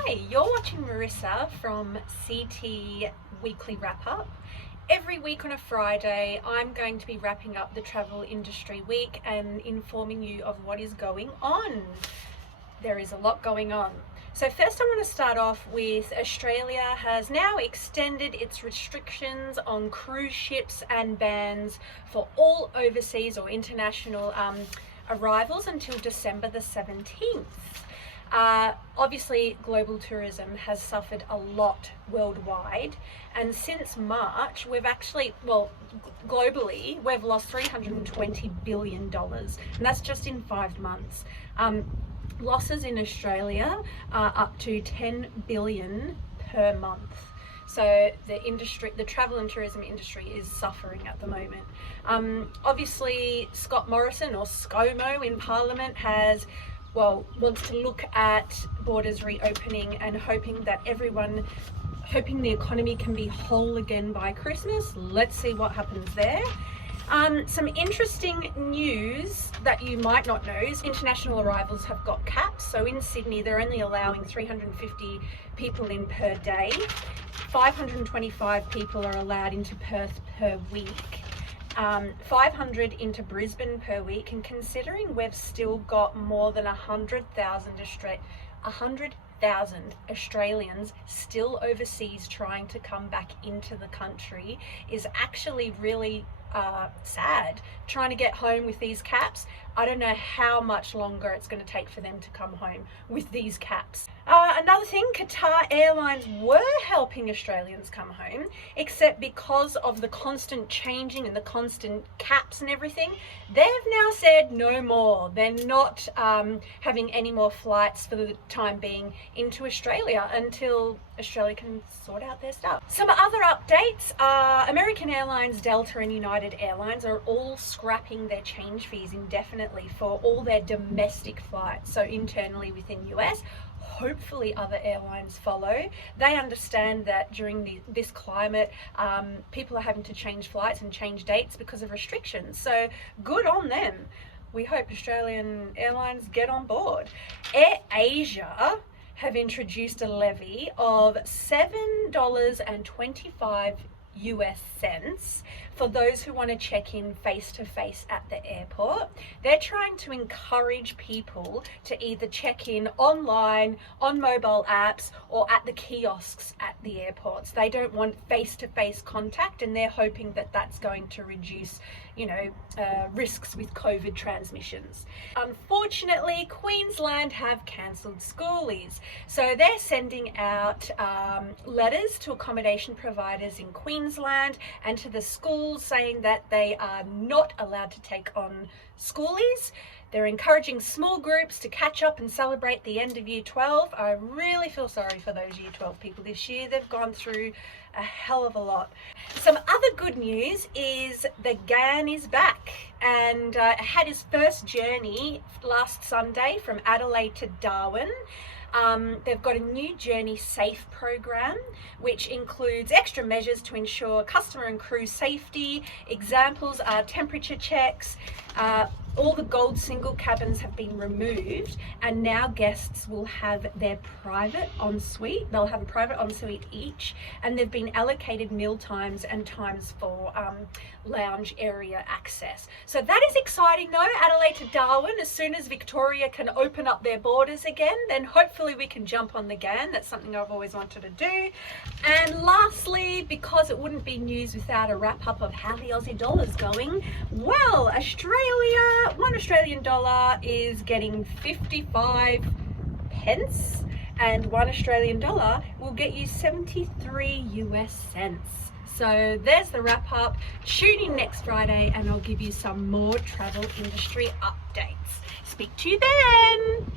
Hi, you're watching Marissa from CT Weekly Wrap Up. Every week on a Friday, I'm going to be wrapping up the travel industry week and informing you of what is going on. There is a lot going on. So first I want to start off with Australia has now extended its restrictions on cruise ships and bans for all overseas or international arrivals until December the 17th. Obviously global tourism has suffered a lot worldwide, and since March we've actually, globally we've lost $320 billion, and that's just in 5 months. Losses in Australia are up to 10 billion per month. So the travel and tourism industry is suffering at the moment. Obviously Scott Morrison, or ScoMo, in Parliament wants to look at borders reopening and hoping the economy can be whole again by Christmas. Let's see what happens there. Some interesting news that you might not know is international arrivals have got caps. So in Sydney, they're only allowing 350 people in per day. 525 people are allowed into Perth per week. 500 into Brisbane per week, and considering we've still got more than 100,000 Australians still overseas trying to come back into the country is actually really sad. Trying to get home with these caps, I don't know how much longer it's going to take for them to come home with these caps. Another thing, Qatar Airlines were helping Australians come home, except because of the constant changing and the constant caps and everything, they've now said no more. They're not having any more flights for the time being into Australia until Australia can sort out their stuff. Some other updates are American Airlines, Delta and United Airlines are all scrapping their change fees indefinitely for all their domestic flights, so internally within US. Hopefully other airlines follow. They understand that during this climate, people are having to change flights and change dates because of restrictions. So good on them. We hope Australian Airlines get on board. Air Asia have introduced a levy of $7.25 for those who want to check in face-to-face at the airport. They're trying to encourage people to either check in online, on mobile apps, or at the kiosks at the airports. They don't want face-to-face contact, and they're hoping that that's going to reduce risks with COVID transmissions. Unfortunately, Queensland have cancelled schoolies. So they're sending out letters to accommodation providers in Queensland and to the schools saying that they are not allowed to take on schoolies. They're encouraging small groups to catch up and celebrate the end of Year 12. I really feel sorry for those Year 12 people this year. They've gone through a hell of a lot. Some other good news is the GAN is back and had his first journey last Sunday from Adelaide to Darwin. They've got a new Journey Safe program, which includes extra measures to ensure customer and crew safety. Examples are temperature checks. All the gold single cabins have been removed, and now guests will have their private ensuite. They'll have a private ensuite each, and they've been allocated meal times and times for lounge area access. So that is exciting though. Adelaide to Darwin, as soon as Victoria can open up their borders again, then hopefully we can jump on the GAN. That's something I've always wanted to do. And lastly, because it wouldn't be news without a wrap up of how the Aussie dollar's going, well, Australia, one Australian dollar is getting 55 pence, and one Australian dollar will get you 73 US cents. So there's the wrap up. Tune in next Friday and I'll give you some more travel industry updates. Speak to you then.